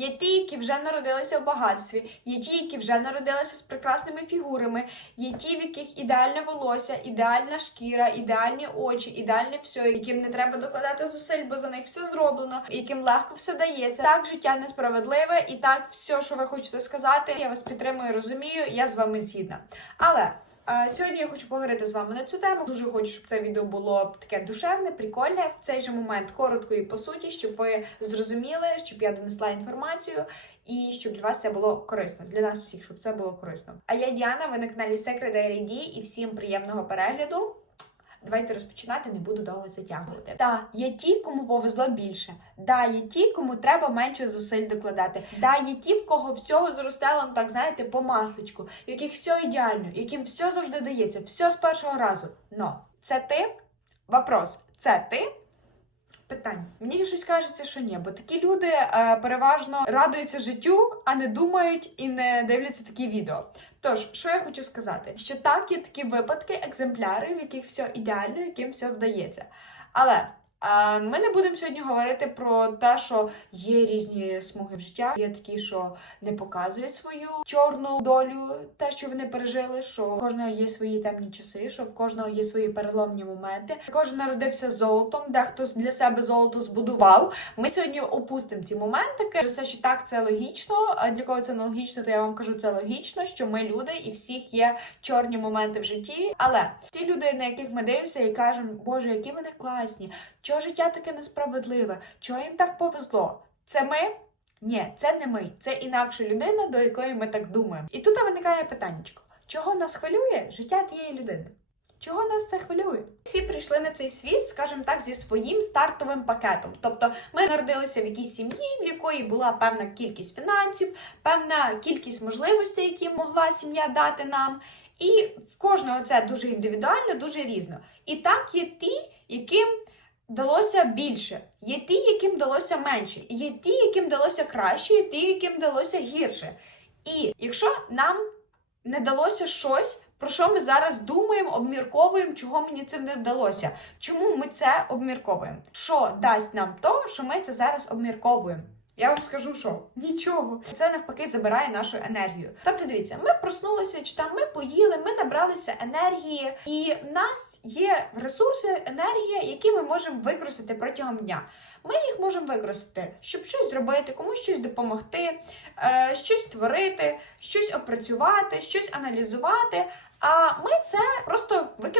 Є ті, які вже народилися в багатстві, є ті, які вже народилися з прекрасними фігурами, є ті, в яких ідеальне волосся, ідеальна шкіра, ідеальні очі, ідеальне все, яким не треба докладати зусиль, бо за них все зроблено, яким легко все дається. Так життя несправедливе, і так все, що ви хочете сказати, я вас підтримую, розумію, я з вами згідна. Але. Сьогодні я хочу поговорити з вами на цю тему. Дуже хочу, щоб це відео було таке душевне, прикольне в цей же момент коротко і по суті, щоб ви зрозуміли, щоб я донесла інформацію і щоб для вас це було корисно. Для нас всіх, щоб це було корисно. А я Діана, ви на каналі Secret D і всім приємного перегляду. Давайте розпочинати, не буду довго затягувати. Та є ті, кому повезло більше. Да, є ті, кому треба менше зусиль докладати. Да, є ті, в кого всього зростело, так знаєте, по масличку, яких все ідеально, яким все завжди дається, все з першого разу. Но це ти? Вопрос: це ти? Питання. Мені щось кажеться, що ні, бо такі люди е, переважно радуються життю, а не думають і не дивляться такі відео. Тож, що я хочу сказати, що так є такі випадки, екземпляри, в яких все ідеально, яким все вдається. Але ми не будемо сьогодні говорити про те, що є різні смуги в життя, є такі, що не показують свою чорну долю, те, що вони пережили, що у кожного є свої темні часи, що в кожного є свої переломні моменти. Кожен народився золотом, дехто для себе золото збудував. Ми сьогодні опустимо ці моменти. Через те, що так це логічно. А для кого це не логічно, то я вам кажу, це логічно, що ми люди і всіх є чорні моменти в житті. Але ті люди, на яких ми дивимося і кажемо, Боже, які вони класні, чого життя таке несправедливе, чого їм так повезло. Це ми. Ні, це не ми, це інакша людина, до якої ми так думаємо. І тут виникає питання: чого нас хвилює життя тієї людини? Чого нас це хвилює? Всі прийшли на цей світ, скажімо так, зі своїм стартовим пакетом. Тобто ми народилися в якійсь сім'ї, в якої була певна кількість фінансів, певна кількість можливостей, які могла сім'я дати нам. І в кожного це дуже індивідуально, дуже різно. І так є ті, яким далося більше, є ті, яким далося менше, є ті, яким далося краще, є ті, яким далося гірше. І якщо нам не далося щось, про що ми зараз думаємо, обмірковуємо, чого мені це не вдалося. Чому ми це обмірковуємо? Що дасть нам то, що ми це зараз обмірковуємо? Я вам скажу, що нічого. Це навпаки забирає нашу енергію. Тобто, дивіться, ми проснулися, чи там ми поїли, ми набралися енергії, і в нас є ресурси, енергія, які ми можемо використати протягом дня. Ми їх можемо використати, щоб щось зробити, комусь щось допомогти, е, щось створити, щось опрацювати, щось аналізувати. А ми це просто викидаємо,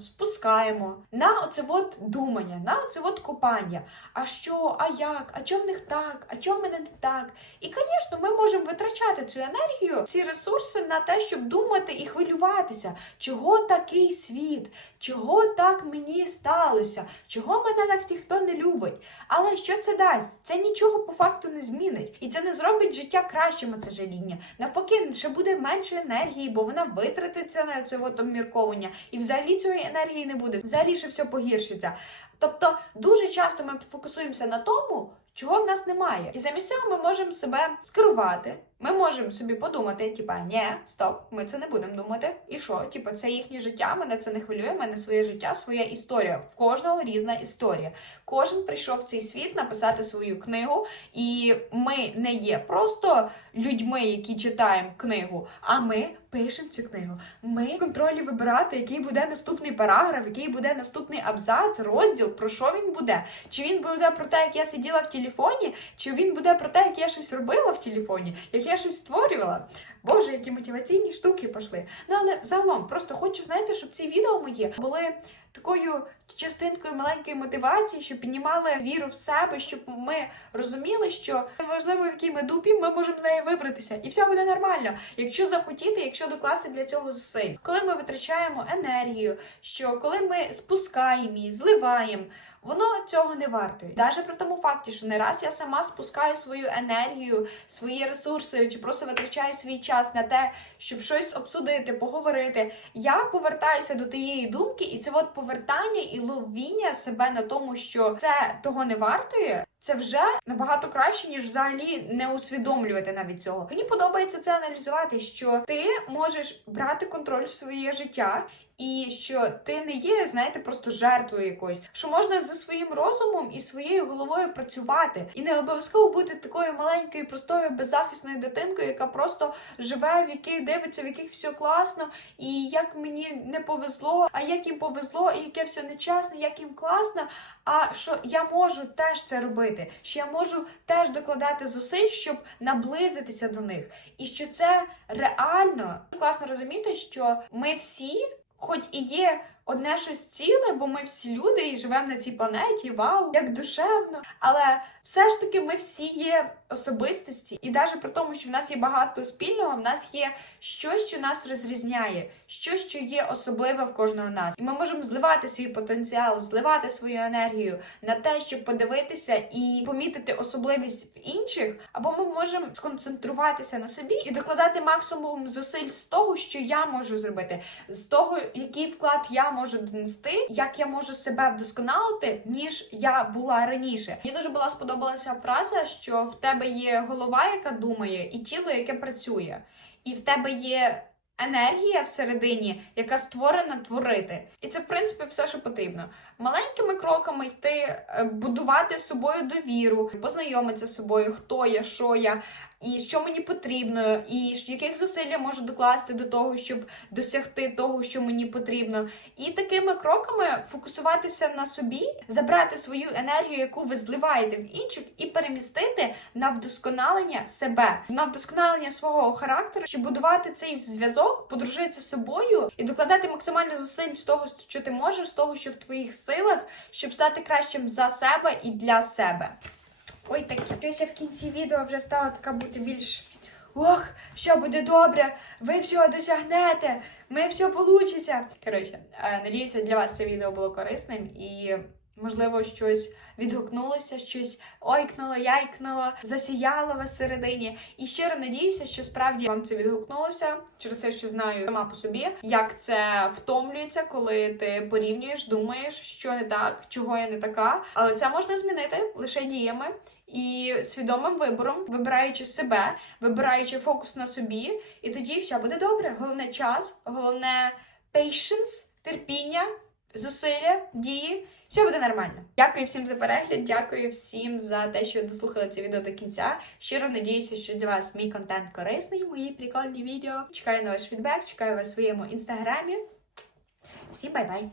спускаємо на оце от думання, на оце от купання. А що, а як, а чому в них так, а чому в мене не так? І, звісно, ми можемо витрачати цю енергію, ці ресурси на те, щоб думати і хвилюватися, чого такий світ, чого так мені сталося, чого мене так ніхто не любить. Але що це дасть? Це нічого по факту не змінить. І це не зробить життя кращим, це жаління. Навпаки, ще буде менше енергії, бо вона витратиться на це от обмірковування. І взагалі цієї енергії не буде. Взагалі ще все погіршиться. Тобто дуже часто ми фокусуємося на тому, чого в нас немає. І замість цього ми можемо себе скерувати. Ми можемо собі подумати, типа, ні, стоп, ми це не будемо думати. І що? Типа, це їхнє життя, мене це не хвилює, мене своє життя, своя історія. В кожного різна історія. Кожен прийшов в цей світ написати свою книгу, і ми не є просто людьми, які читаємо книгу, а ми пишемо цю книгу. Ми в контролі вибирати, який буде наступний параграф, який буде наступний абзац, розділ, про що він буде. Чи він буде про те, як я сиділа в телефоні, чи він буде про те, як я щось робила в телефоні, як я щось створювала. Боже, які мотиваційні штуки пішли. Ну але загалом, просто хочу знаєте, щоб ці відео мої були такою частинкою маленької мотивації, щоб піднімали віру в себе, щоб ми розуміли, що неважливо, в якій ми дупі, ми можемо з неї вибратися, і все буде нормально. Якщо захотіти, якщо докласти для цього зусиль, коли ми витрачаємо енергію, що коли ми спускаємо її, зливаємо. Воно цього не вартує. Навіть при тому факті, що не раз я сама спускаю свою енергію, свої ресурси, чи просто витрачаю свій час на те, щоб щось обсудити, поговорити. Я повертаюся до тієї думки, і це от повертання і ловіння себе на тому, що це того не вартує. Це вже набагато краще, ніж взагалі не усвідомлювати навіть цього. Мені подобається це аналізувати, що ти можеш брати контроль в своє життя. І що ти не є, знаєте, просто жертвою якоюсь, що можна за своїм розумом і своєю головою працювати, і не обов'язково бути такою маленькою, простою, беззахисною дитинкою, яка просто живе, в яких дивиться, в яких все класно, і як мені не повезло, а як їм повезло, і яке все нечесно, як їм класно. А що я можу теж це робити, що я можу теж докладати зусиль, щоб наблизитися до них, і що це реально класно розуміти, що ми всі. Хоч і є одне щось ціле, бо ми всі люди і живемо на цій планеті, вау, як душевно. Але все ж таки ми всі є особистості, і навіть при тому, що в нас є багато спільного, в нас є щось, що нас розрізняє, щось, що є особливе в кожного нас. І ми можемо зливати свій потенціал, зливати свою енергію на те, щоб подивитися і помітити особливість в інших, або ми можемо сконцентруватися на собі і докладати максимум зусиль з того, що я можу зробити, з того, який вклад я можу донести, як я можу себе вдосконалити, ніж я була раніше. Мені дуже була сподобалася фраза, що в тебе є голова, яка думає, і тіло, яке працює, і в тебе є. Енергія всередині, яка створена творити, і це в принципі все, що потрібно. Маленькими кроками йти, е, будувати з собою довіру, познайомитися з собою, хто я, що я, і що мені потрібно, і яких зусиль я можу докласти до того, щоб досягти того, що мені потрібно. І такими кроками фокусуватися на собі, забрати свою енергію, яку ви зливаєте в інших, і перемістити на вдосконалення себе, на вдосконалення свого характеру, щоб будувати цей зв'язок, подружитися з собою і докладати максимально зусиль з того, що ти можеш, з того, що в твоїх силах, щоб стати кращим за себе і для себе. Ой, таке. Щось я в кінці відео вже стала така бути більш. Ох, все буде добре, ви все досягнете, ми все получиться. Коротше, е, надіюся, для вас це відео було корисним і, можливо, щось відгукнулося, щось ойкнуло, яйкнуло, засіяло вас всередині. І щиро надіюся, що справді вам це відгукнулося через те, що знаю сама по собі, як це втомлюється, коли ти порівнюєш, думаєш, що не так, чого я не така. Але це можна змінити лише діями. І свідомим вибором, вибираючи себе, вибираючи фокус на собі, і тоді все буде добре. Головне час, головне patience, терпіння, зусилля, дії. Все буде нормально. Дякую всім за перегляд. Дякую всім за те, що дослухали це відео до кінця. Щиро надіюся, що для вас мій контент корисний, мої прикольні відео. Чекаю на ваш фідбек, чекаю вас в своєму інстаграмі. Всім бай-бай!